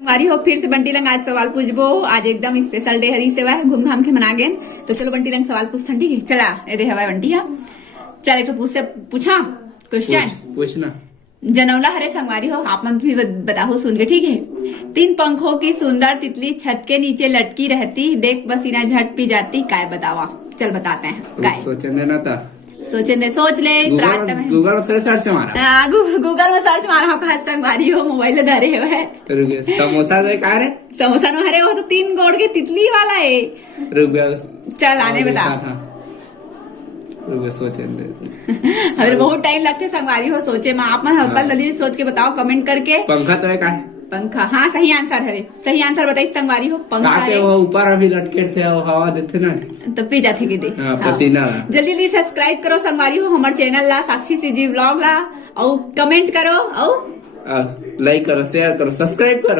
हमारी हो फिर से बंटी लंग आज सवाल पूछबो। आज एकदम स्पेशल डे हरी सेवा है, घूम घाम के मना गए। तो चलो बंटी लंग सवाल पूछथन, ठीक है? चला ए दे हवा बंटी हा। चल एक तो पूछा क्वेश्चन पूछना। जनौला हरे संगवारी हो, आप मन भी बताओ सुन के, ठीक है? 3 पंखों की सुंदर तितली छत के नीचे लटकी रहती, देख पसीना झट पी जाती, काय बतावा? चल बताते हैं काय। सोचने ना था, सोच ले गूगल में सर्च मारा। गूगल में सर्च मारा हो, कहा संगवारी हो मोबाइल धरे है। समोसा तो कहा रे, समोसा नो हरे, वो तो 3 गोड़ के तितली वाला है। रुक गया। चल आने बता। सोचे हमें बहुत टाइम लगते संगवारी हो सोचे में। आप मन हल्का जल्दी सोच के बताओ कमेंट करके। पंखा तो है का है? पंखा, हाँ सही आंसर है। सही आंसर बताइए संगवारी हो। पंखा है वो ऊपर अभी लटके थे, वो हवा देते ना तो पी जाते कि दे पसीना। जल्दी जल्दी सब्सक्राइब करो संगवारी हो हमारे चैनल ला, साक्षी सीजी व्लॉग ला, और कमेंट करो और लाइक करो, शेयर करो, सब्सक्राइब करो।